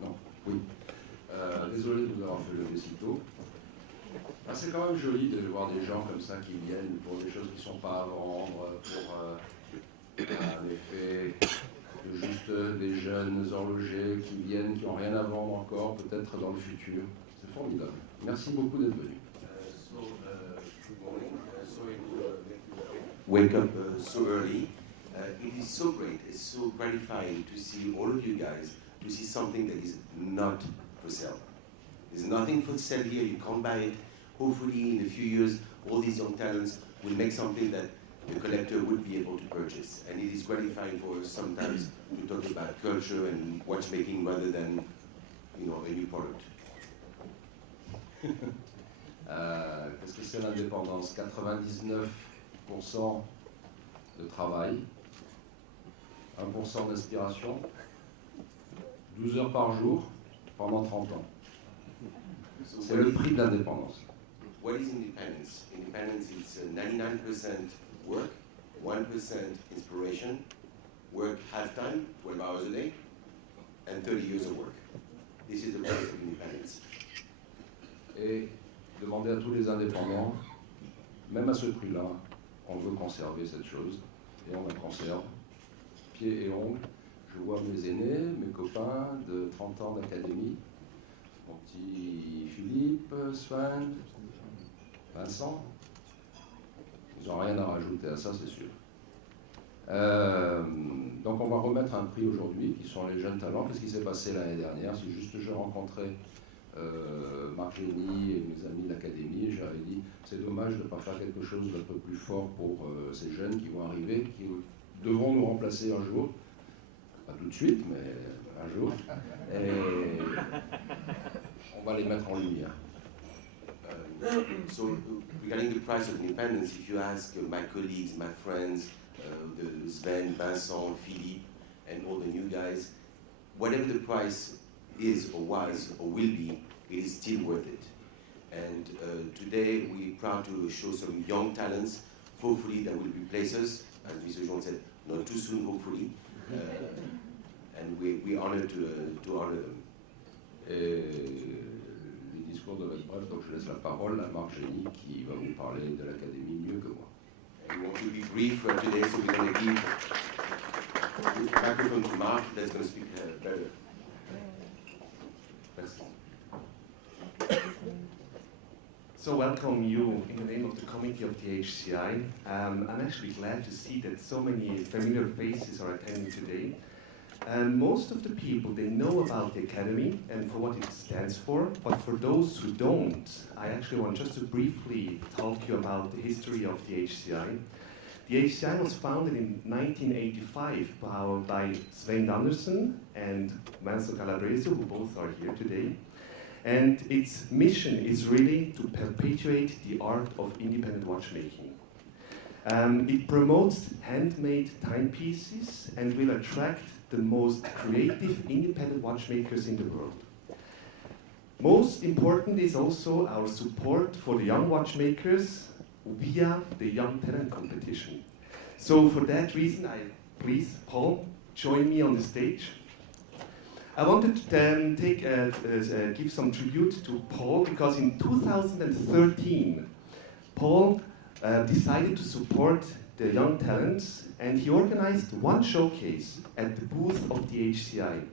Non, oui. Désolé de vous avoir fait lever si tôt. Ah, c'est quand même joli de voir des gens comme ça qui viennent pour des choses qui ne sont pas à vendre, pour un effet de juste des jeunes horlogers qui viennent, qui n'ont rien à vendre encore, peut-être dans le futur. C'est formidable. Merci beaucoup d'être venu. Good morning. Sorry to wake up so early. It is so great, it's so gratifying to see all of you guys, to see something that is not for sale. There's nothing for sale here, you can't buy it. Hopefully in a few years, all these young talents will make something that the collector would be able to purchase. And it is gratifying for us sometimes to talk about culture and watchmaking rather than, you know, a new product. Qu'est-ce que c'est l'indépendance? 99% de travail, 1% d'inspiration, 12 heures par jour pendant 30 ans. C'est le prix de l'indépendance. What is independence? Independence is 99% work, 1% inspiration, work half-time, 12 hours a day, and 30 years of work. This is the price of independence. Et demander à tous les indépendants, même à ce prix-là, on veut conserver cette chose, et on la conserve, pieds et ongles. Je vois mes aînés, mes copains de 30 ans d'académie, mon petit Philippe, Sven, Vincent. Ils n'ont rien à rajouter à ça, c'est sûr. Donc on va remettre un prix aujourd'hui, qui sont les jeunes talents. Qu'est-ce qui s'est passé l'année dernière? C'est juste je rencontrais Marc Génie et mes amis de l'académie, et j'avais dit c'est dommage de ne pas faire quelque chose d'un peu plus fort pour ces jeunes qui vont arriver, qui devront nous remplacer un jour, pas tout de suite, mais un jour, et on va les mettre en lumière. So regarding the price of independence, if you ask my colleagues, my friends, the Sven, Vincent, Philippe, and all the new guys, whatever the price is or was or will be, it is still worth it. And today we're proud to show some young talents, hopefully that will replace us, as Mr. Journe said, not too soon, hopefully. And we're honored to honor them. Les discours doivent être brefs, donc je laisse la parole à Marc Génie qui va vous parler de l'académie mieux que moi. And we want to be brief today, so we're going to give the microphone to Mark, that's going to speak better. So welcome you in the name of the committee of the AHCI. I'm actually glad to see that so many familiar faces are attending today. Most of the people, they know about the Academy and for what it stands for, but for those who don't, I actually want just to briefly talk to you about the history of the AHCI. The AHCI was founded in 1985 by Sven Andersen and Vincent Calabrese, who both are here today. And its mission is really to perpetuate the art of independent watchmaking. It promotes handmade timepieces and will attract the most creative independent watchmakers in the world. Most important is also our support for the young watchmakers via the Young Talent Competition. So for that reason, please, Paul, join me on the stage. I wanted to give some tribute to Paul because in 2013, Paul decided to support the young talents, and he organized one showcase at the booth of the AHCI,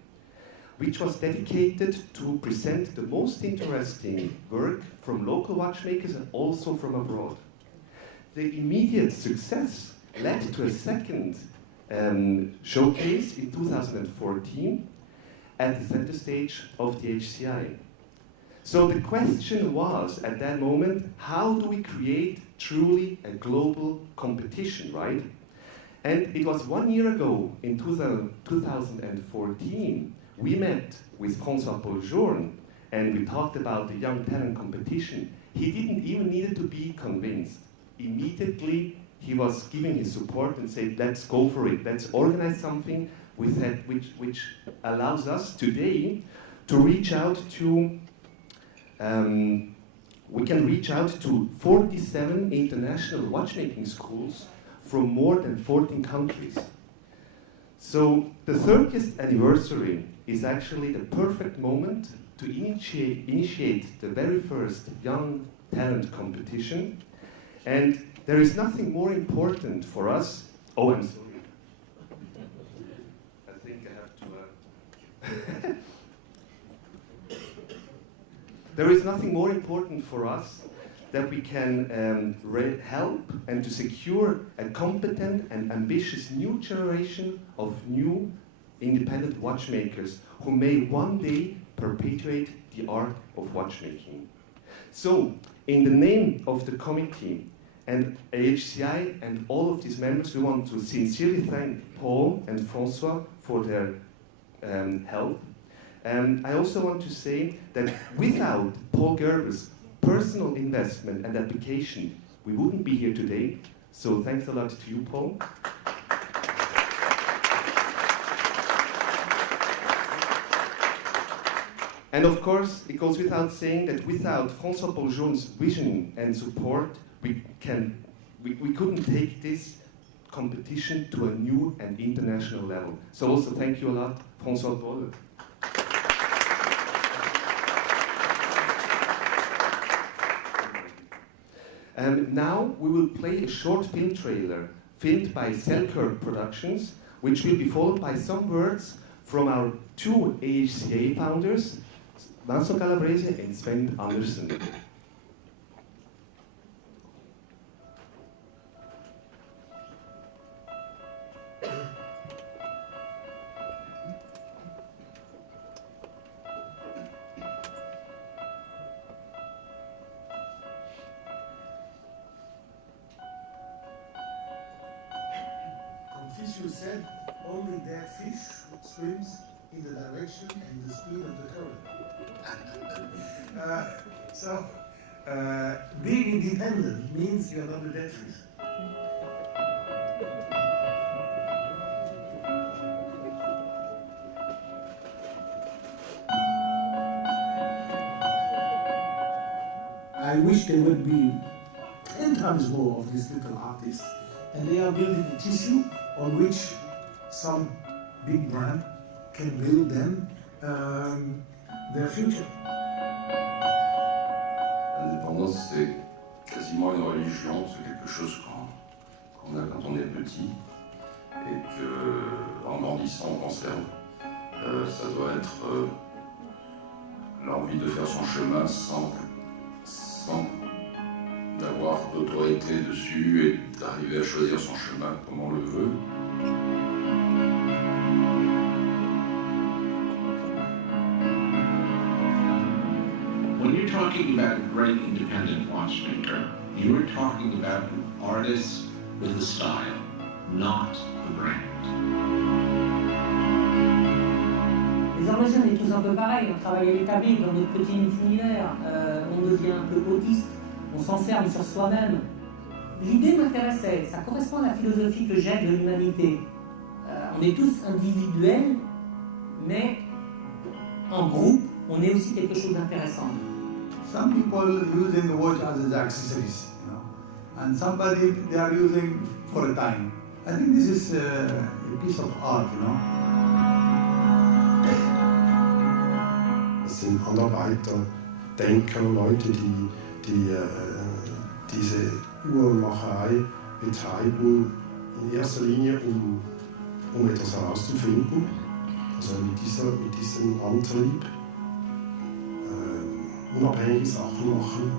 which was dedicated to present the most interesting work from local watchmakers and also from abroad. The immediate success led to a second showcase in 2014 at the center stage of the AHCI. So the question was, at that moment, how do we create truly a global competition, right? And it was 1 year ago, in 2014, we met with F.P.Journe, and we talked about the Young Talent Competition. He didn't even need to be convinced. Immediately, he was giving his support and said, let's go for it, let's organize something with that, which allows us today to reach out to we can reach out to 47 international watchmaking schools from more than 14 countries. So the 30th anniversary is actually the perfect moment to initiate the very first young talent competition. And there is nothing more important for us. Oh, I'm sorry. I think I have to. There is nothing more important for us that we can help and to secure a competent and ambitious new generation of new independent watchmakers who may one day perpetuate the art of watchmaking. So, in the name of the committee and AHCI and all of these members, we want to sincerely thank Paul and François for their help. And I also want to say that without Paul Gerber's personal investment and application, we wouldn't be here today. So thanks a lot to you, Paul. And of course, it goes without saying that without François F.P.Journe's vision and support, we couldn't take this competition to a new and international level. So also thank you a lot, François Paul. Now we will play a short film trailer filmed by Selkirk Productions, which will be followed by some words from our two AHCA founders, Vincent Calabrese and Sven Andersen. Confucius said, only dead fish swims in the direction and the speed of the current. Being independent means you're not a dead fish. I wish there would be 10 times more of these little artists, and they are building a tissue on which some big brand can build them their future. L'indépendance, c'est quasiment une religion, c'est quelque chose qu'on a quand on est petit et qu'en grandissant on conserve. Ça doit être l'envie de faire son chemin sans d'avoir d'autorité dessus et d'arriver à choisir son chemin comme on le veut. When you're talking about a great independent watchmaker, you are talking about an artist with a style, not a brand. Désormais, on est tous un peu pareil, on travaille à l'établi dans notre petit univers, on devient un peu autiste, on s'enferme sur soi-même. L'idée m'intéressait, ça correspond à la philosophie que j'ai de l'humanité. On est tous individuels, mais en groupe, on est aussi quelque chose d'intéressant. Some people using the watch as accessories, and somebody they are using for a time. I think this is a piece of art, Das sind Handarbeiter, Denker, Leute, die diese Uhrmacherei betreiben, in erster Linie um etwas herauszufinden, also mit diesem Antrieb unabhängige Sachen machen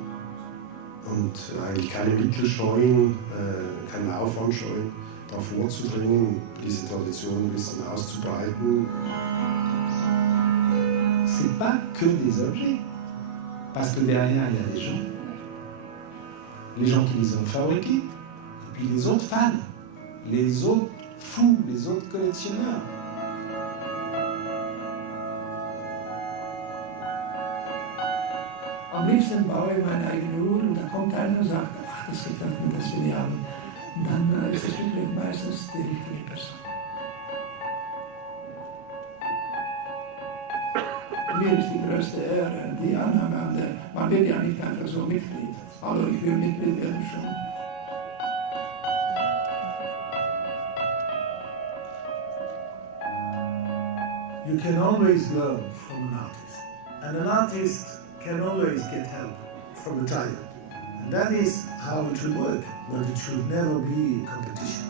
und eigentlich keine Mittel scheuen, keinen Aufwand scheuen, da vorzudringen, diese Tradition ein bisschen auszubreiten. C'est pas que des objets, parce que derrière il y a des gens. Les gens qui les ont fabriqués, et puis les autres fans, les autres fous, les autres collectionneurs. Am liebsten baue ich meine eigene Uhr und da kommt einer und sagt, ach, das gefällt mir, das will ich haben. Und dann ist das wirklich meistens die richtige Person. Mir ist die größte Ehre, die Annahme an der, man wird ja nicht einfach so Mitglied, aber ich will Mitglied werden schon. you can always learn from an artist. And an artist can always get help from a giant. And that is how it should work, but it should never be a competition.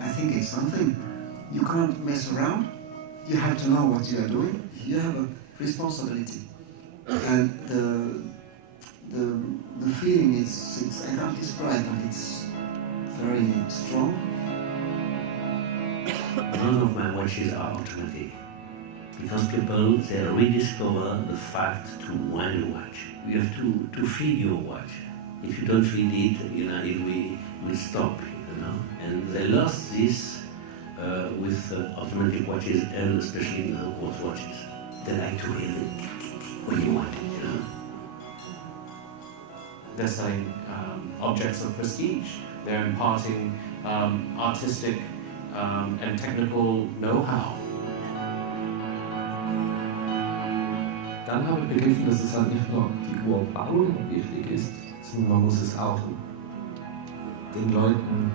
I think it's something you can't mess around. You have to know what you are doing. You have a responsibility. And the feeling is I can't describe, but it's very strong. None of my watches are automatic. Because people, they rediscover the fact to wind a watch. You have to feed your watch. If you don't feed it, it will stop, And they lost this with automatic watches and especially quartz watches. They like to hear it when you want it, They're selling objects of prestige. They're imparting artistic and technical know-how. Dann habe ich begriffen, dass es halt nicht nur die Uhr bauen wichtig ist, sondern man muss es auch den Leuten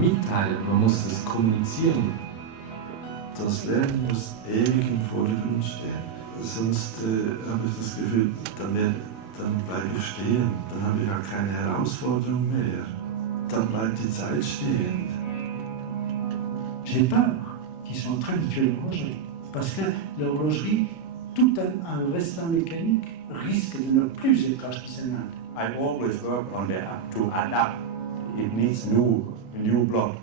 mitteilen, man muss es kommunizieren. Das Lernen muss ewig im Vordergrund stehen. Sonst habe ich das Gefühl, dann bleibe ich stehen. Dann habe ich auch keine Herausforderung mehr. Dann bleibt die Zeit stehen. J'ai peur qu'ils soient en train de tuer l'horlogerie. Parce que l'horlogerie, tout un restant mécanique risque de ne plus être artisanal. I always work on that to adapt. It needs new blood.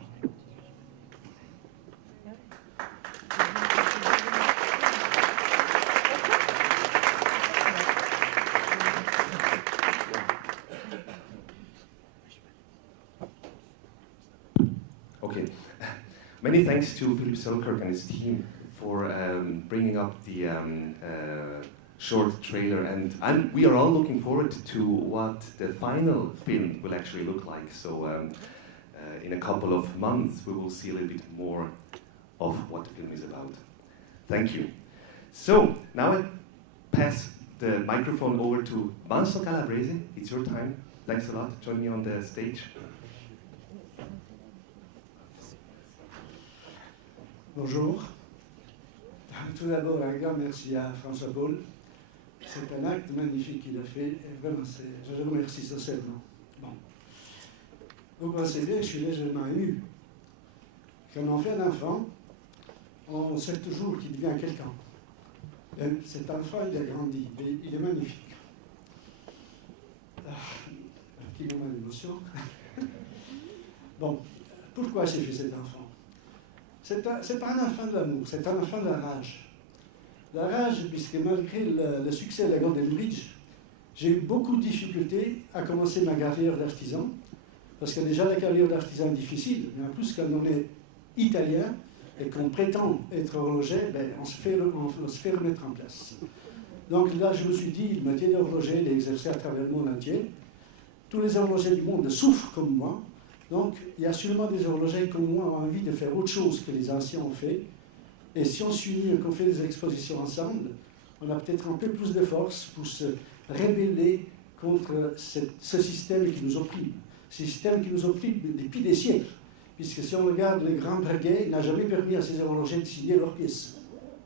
Okay. Many thanks to Philip Selkirk and his team for bringing up the short trailer, and we are all looking forward to what the final film will actually look like. So in a couple of months we will see a little bit more of what the film is about. Thank you. So now I pass the microphone over to Vincent Calabrese. It's your time. Thanks a lot. Join me on the stage. Bonjour. Tout d'abord, un grand merci à François Paul. C'est un acte magnifique qu'il a fait. Et vraiment, je le remercie sincèrement. Bon. Vous pensez bien, je suis légèrement ému. Quand on fait un enfant, on sait toujours qu'il devient quelqu'un. Cet enfant, il a grandi. Il est magnifique. Un petit moment d'émotion. Bon, pourquoi j'ai fait cet enfant? C'est pas un enfant de l'amour, c'est un enfant de la rage. La rage, puisque malgré le succès de la Golden Bridge, j'ai eu beaucoup de difficultés à commencer ma carrière d'artisan, parce que déjà la carrière d'artisan est difficile, mais en plus quand on est italien et qu'on prétend être horloger, on se fait remettre en place. Donc là, je me suis dit, le métier d'horloger, il est exercé à travers le monde entier. Tous les horlogers du monde souffrent comme moi. Donc, il y a sûrement des horlogers comme moi qui ont envie de faire autre chose que les anciens ont fait. Et si on s'unit et qu'on fait des expositions ensemble, on a peut-être un peu plus de force pour se rebeller contre ce système qui nous opprime. Ce système qui nous opprime depuis des siècles. Puisque si on regarde les grands Breguet, il n'a jamais permis à ces horlogers de signer leurs pièces.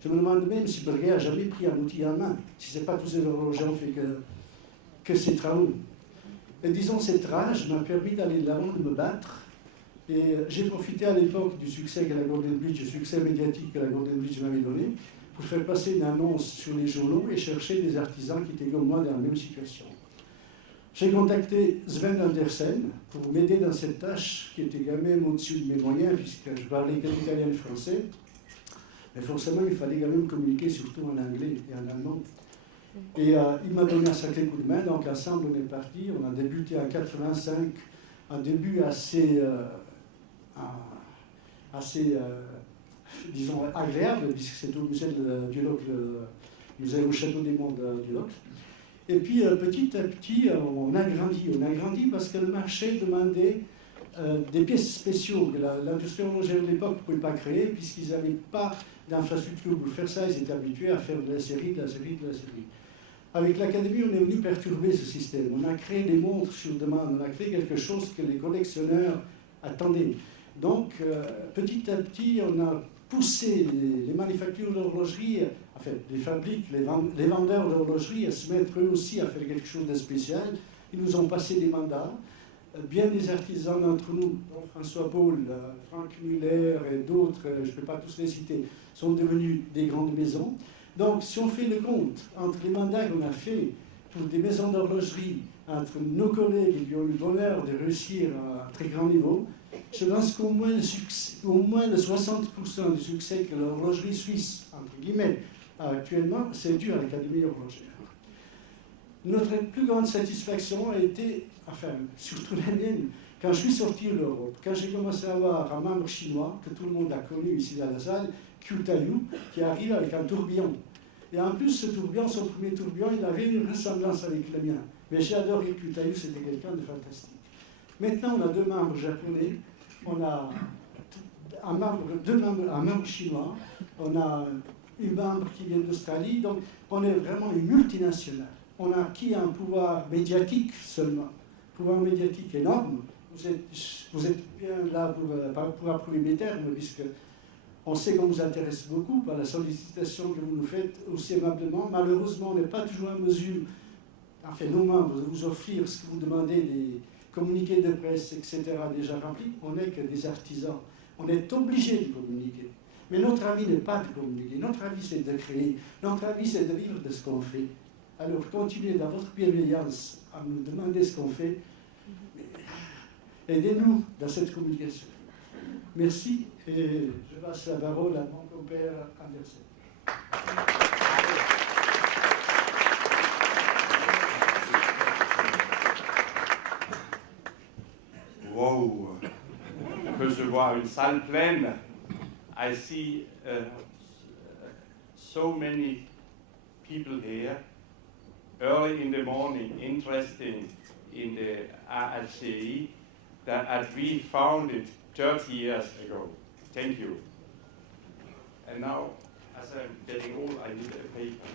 Je me demande même si Breguet a jamais pris un outil en main, si ce n'est pas tous ces horlogers ont fait que ces travaux. Et disons, cette rage m'a permis d'aller de l'avant, de me battre. Et j'ai profité à l'époque du succès que la Golden Bridge, du succès médiatique que la Golden Bridge m'avait donné, pour faire passer une annonce sur les journaux et chercher des artisans qui étaient comme moi dans la même situation. J'ai contacté Sven Andersen pour m'aider dans cette tâche qui était quand même au-dessus de mes moyens, puisque je parlais que l'italien et le français. Mais forcément, il fallait quand même communiquer surtout en anglais et en allemand. Et il m'a donné un sacré coup de main, donc ensemble on est parti, on a débuté en 85, un début assez disons, agréable, puisque c'est au musée du Locle, musée au Château des Monts du Locle. Et puis petit à petit, on a grandi parce que le marché demandait des pièces spéciaux que l'industrie horlogère de l'époque ne pouvait pas créer, puisqu'ils n'avaient pas d'infrastructure pour faire ça, ils étaient habitués à faire de la série. Avec l'Académie, on est venu perturber ce système. On a créé des montres sur demande, on a créé quelque chose que les collectionneurs attendaient. Donc, petit à petit, on a pousser les manufactures d'horlogerie, enfin les vendeurs d'horlogerie à se mettre eux aussi à faire quelque chose de spécial. Ils nous ont passé des mandats. Bien des artisans d'entre nous, dont François Paul, Franck Muller et d'autres, je ne peux pas tous les citer, sont devenus des grandes maisons. Donc, si on fait le compte entre les mandats qu'on a faits pour des maisons d'horlogerie, entre nos collègues qui ont eu le bonheur de réussir à un très grand niveau, je pense qu'au moins le 60% du succès que l'horlogerie suisse, entre guillemets, a actuellement, c'est dû à l'Académie horlogère. Notre plus grande satisfaction a été, enfin, surtout la mienne, quand je suis sorti de l'Europe, quand j'ai commencé à avoir un membre chinois, que tout le monde a connu ici dans la salle, Qiutayu, qui arrive avec un tourbillon. Et en plus, ce tourbillon, son premier tourbillon, il avait une ressemblance avec le mien. Mais j'ai adoré Qiutayu, c'était quelqu'un de fantastique. Maintenant, on a deux membres japonais, on a un membre chinois, on a une membre qui vient d'Australie, donc on est vraiment une multinationale. On a acquis un pouvoir médiatique seulement, pouvoir médiatique énorme. Vous êtes bien là pour approuver mes termes, puisque on sait qu'on vous intéresse beaucoup par la sollicitation que vous nous faites aussi aimablement. Malheureusement, on n'est pas toujours en mesure, enfin nos membres, de vous offrir ce que vous demandez, des communiqués de presse, etc., déjà remplis. On n'est que des artisans. On est obligé de communiquer. Mais notre avis n'est pas de communiquer. Notre avis, c'est de créer. Notre avis, c'est de vivre de ce qu'on fait. Alors, continuez dans votre bienveillance à nous demander ce qu'on fait. Aidez-nous dans cette communication. Merci, et je passe la parole à mon compère Andersen. Wow, que je vois une salle pleine. I see so many people here. Early in the morning, interested in the AHCI that we founded 30 years ago. Thank you. And now, as I'm getting old, I need a paper.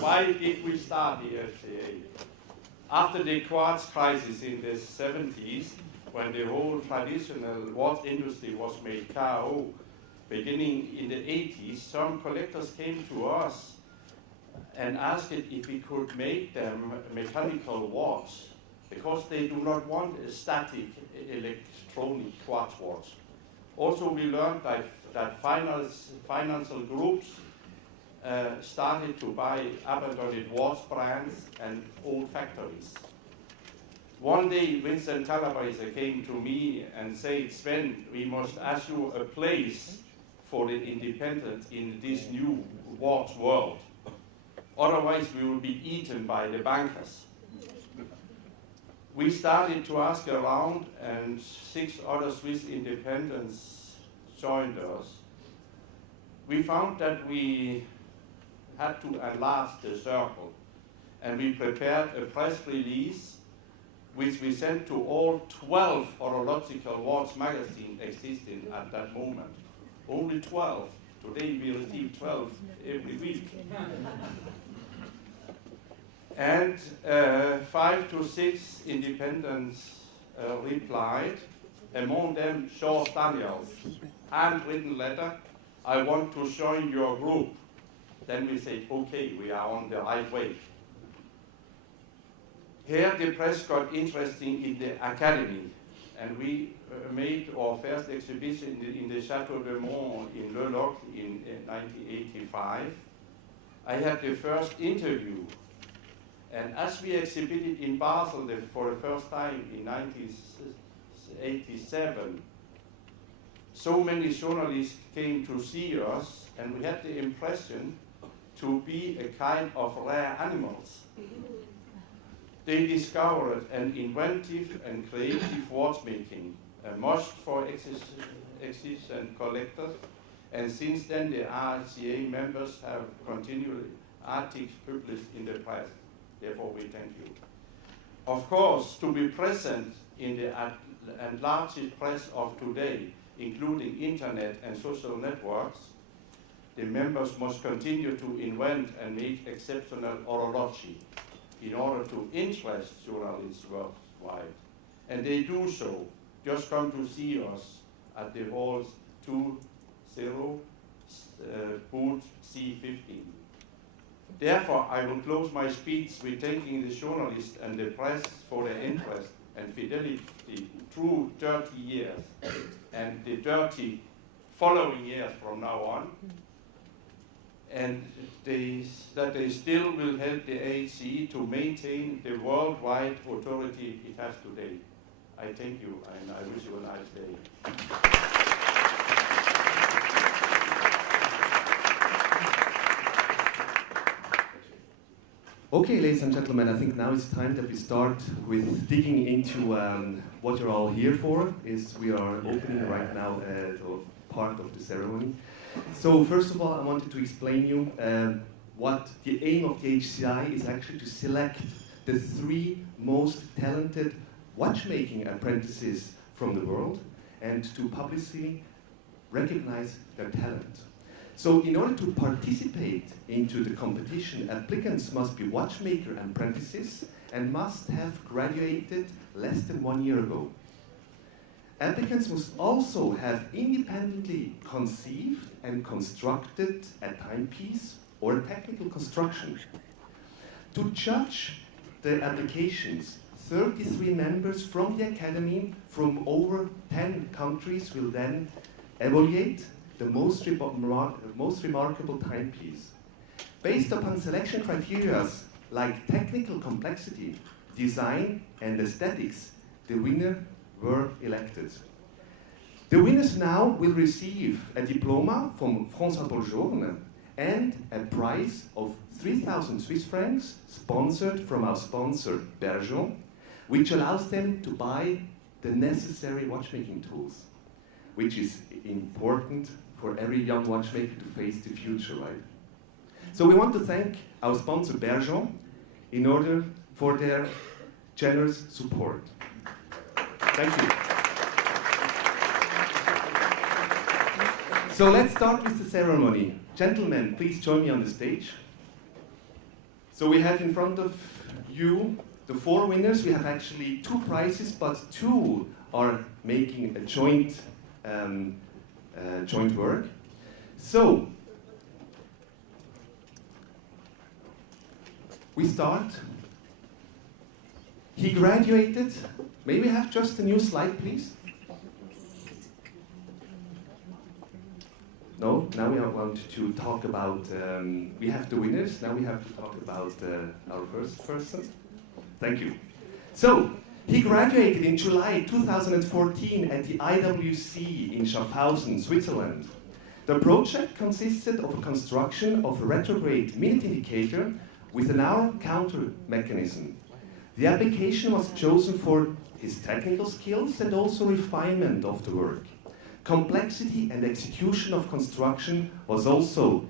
Why did we start the AHCI? After the quartz crisis in the 70s, when the whole traditional watch industry was made KO, beginning in the 80s, some collectors came to us and asked if we could make them mechanical watch, because they do not want a static electronic quartz watch. Also, we learned that financial groups started to buy abandoned watch brands and old factories. One day, Vincent Talabaser came to me and said, Sven, we must ask you a place for the independent in this new watch world. Otherwise, we will be eaten by the bankers. We started to ask around, and 6 other Swiss independents joined us. We found that we had to enlarge the circle, and we prepared a press release which we sent to all 12 horological watch magazines existing at that moment. Only 12. Today we receive 12 every week. And 5 to 6 independents replied, among them George Daniels, handwritten letter, I want to join your group. Then we said, okay, we are on the right way. Here the press got interested in the academy, and we made our first exhibition in the Château de Mont in Le Loc in 1985. I had the first interview, and as we exhibited in Basel for the first time in 1987, so many journalists came to see us, and we had the impression to be a kind of rare animals. They discovered an inventive and creative watchmaking, a must for existing collectors, and since then the AHCI members have continually articles published in the press. Therefore, we thank you. Of course, to be present in the enlarged press of today, including internet and social networks, the members must continue to invent and make exceptional horology in order to interest journalists worldwide. And they do so just come to see us at the halls 20, booth C15. Therefore, I will close my speech with thanking the journalists and the press for their interest and fidelity through 30 years and the 30 following years from now on, and that they still will help the AHCI to maintain the worldwide authority it has today. I thank you, and I wish you a nice day. Okay, ladies and gentlemen, I think now it's time that we start with digging into what you're all here for. We are opening right now the part of the ceremony. So first of all, I wanted to explain you what the aim of the AHCI is actually to select the 3 most talented watchmaking apprentices from the world and to publicly recognize their talent. So in order to participate into the competition, applicants must be watchmaker apprentices and must have graduated less than 1 year ago. Applicants must also have independently conceived and constructed a timepiece or a technical construction. To judge the applications, 33 members from the Academy from over 10 countries will then evaluate the most remarkable timepiece. Based upon selection criteria like technical complexity, design, and aesthetics, the winner were elected. The winners now will receive a diploma from F.P.Journe and a prize of 3,000 Swiss francs sponsored from our sponsor F.P.Journe, which allows them to buy the necessary watchmaking tools, which is important for every young watchmaker to face the future, right? So we want to thank our sponsor F.P.Journe in order for their generous support. Thank you. So let's start with the ceremony. Gentlemen, please join me on the stage. So we have in front of you the 4 winners. We have actually 2 prizes, but 2 are making a joint work. So we start. He graduated. May we have just a new slide, please? No, now we want to talk about, we have the winners, now we have to talk about our first person. Thank you. So, he graduated in July 2014 at the IWC in Schaffhausen, Switzerland. The project consisted of a construction of a retrograde minute indicator with an hour counter mechanism. The application was chosen for his technical skills and also refinement of the work. Complexity and execution of construction was also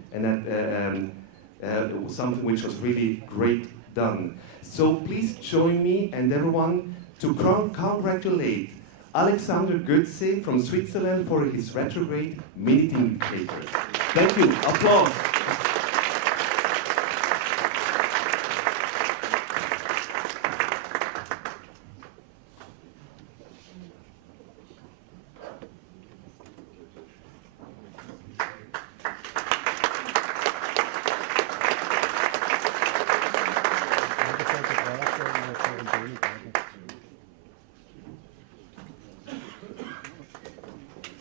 something which was really great done. So please join me and everyone to congratulate Alexander Götze from Switzerland for his retrograde minute indicator. Thank you. Applause.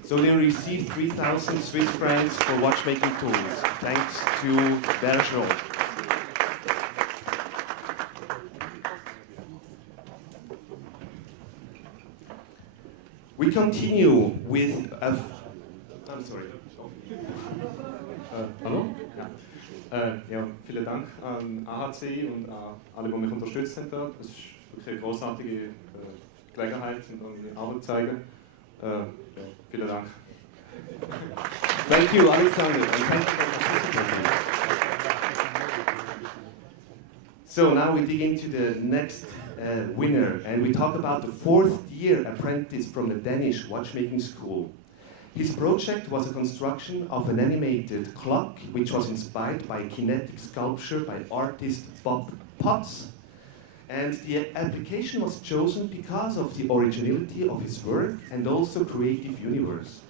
So they received 3,000 Swiss francs for watchmaking tools, thanks to F.P.Journe. We continue with I'm sorry. Hallo? Ja, vielen Dank an AHCI und an alle, die mich unterstützt haben dort. Es ist wirklich eine großartige Gelegenheit, unsere Arbeit zu zeigen. Ja, vielen Dank. Thank you, Alexander, and thank you for participating. So now we dig into the next winner, and we talk about the 4th-year apprentice from the Danish watchmaking school. His project was a construction of an animated clock, which was inspired by kinetic sculpture by artist Bob Potts. And the application was chosen because of the originality of his work and also creative universe.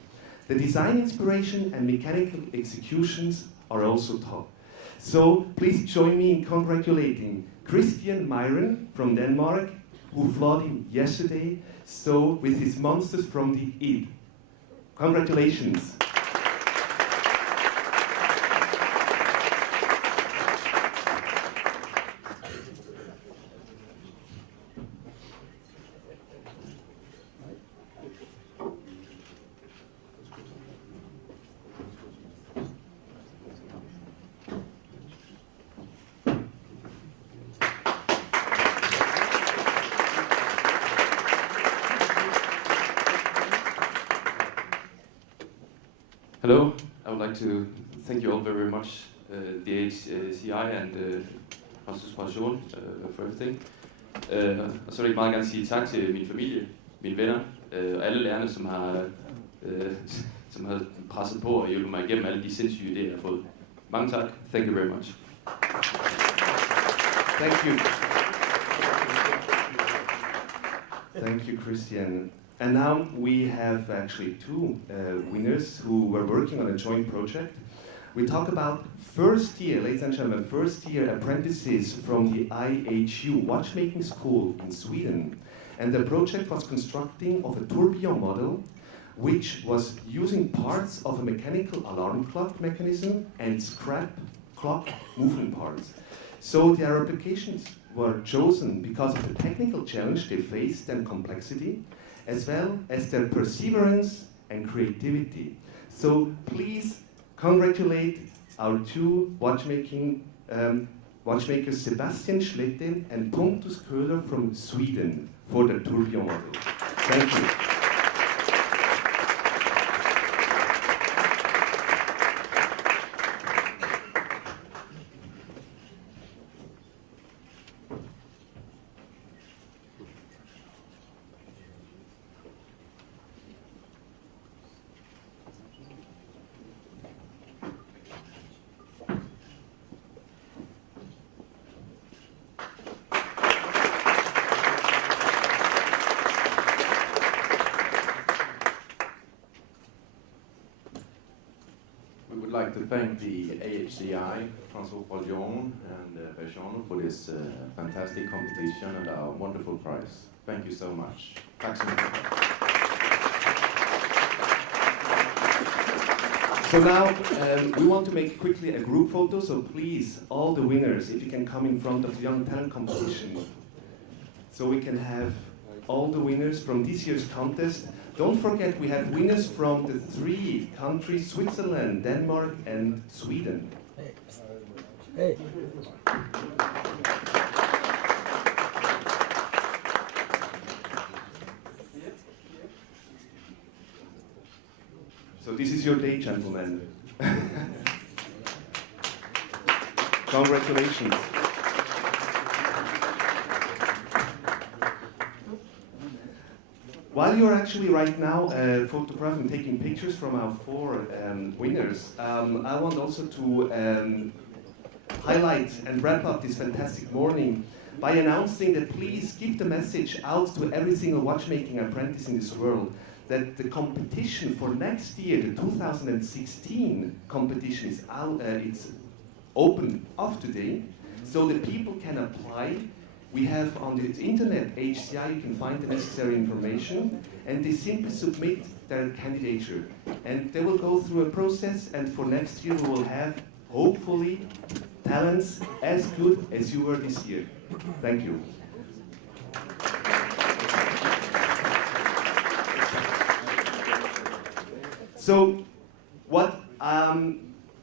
The design inspiration and mechanical executions are also top. So please join me in congratulating Christian Myron from Denmark, who flew him yesterday, so with his monsters from the Id. Congratulations. Hello, I would like to thank you all very much, the AHCI and F.P.Journe for everything. Og så vil jeg meget gerne sige tak til min familie, mine venner, og alle lærerne, som har presset på og hjulpet mig igennem alle de sindssyge idéer, jeg har fået. Mange tak. Thank you very much. Thank you. Thank you, Christian. And now we have actually two winners who were working on a joint project. We talk about first year, ladies and gentlemen, first year apprentices from the AHCI watchmaking school in Sweden. And the project was constructing of a tourbillon model which was using parts of a mechanical alarm clock mechanism and scrap clock movement parts. So their applications were chosen because of the technical challenge they faced and complexity, as well as their perseverance and creativity. So please congratulate our two watchmakers Sebastian Schlette and Pontus Köhler from Sweden for the tourbillon model. Thank you. We would like to thank the AHCI, F.P.Journe and F.P.Journe for this fantastic competition and our wonderful prize. Thank you so much. Tack så mycket. So now we want to make quickly a group photo, so please, all the winners, if you can come in front of the Young Talent Competition, so we can have all the winners from this year's contest. Don't forget, we have winners from the 3 countries, Switzerland, Denmark, and Sweden. Hey. So this is your day, gentlemen. Congratulations. While you're actually right now photographing, taking pictures from our 4 winners, I want also to highlight and wrap up this fantastic morning by announcing that please give the message out to every single watchmaking apprentice in this world that the competition for next year, the 2016 competition, is out. It's open off today, so the people can apply. We have on the internet, AHCI, you can find the necessary information, and they simply submit their candidature. And they will go through a process, and for next year we will have, hopefully, talents as good as you were this year. Thank you. So, what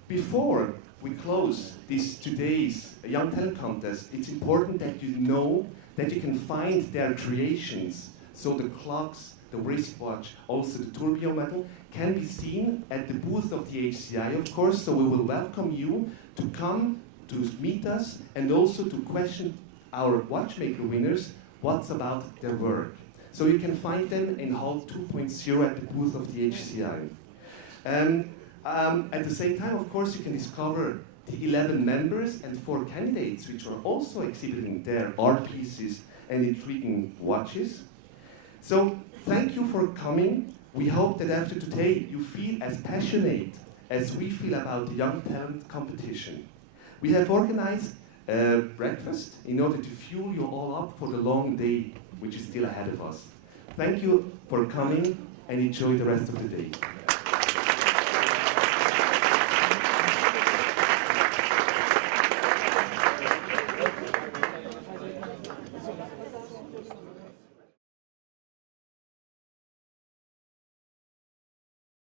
before we close this today's Young Talent Contest, it's important that you know that you can find their creations. So the clocks, the wristwatch, also the tourbillon medal can be seen at the booth of the AHCI, of course. So we will welcome you to come to meet us and also to question our watchmaker winners what's about their work. So you can find them in Hall 2.0 at the booth of the AHCI. At the same time, of course, you can discover the 11 members and 4 candidates, which are also exhibiting their art pieces and intriguing watches. So thank you for coming. We hope that after today you feel as passionate as we feel about the Young Talent competition. We have organized a breakfast in order to fuel you all up for the long day which is still ahead of us. Thank you for coming and enjoy the rest of the day.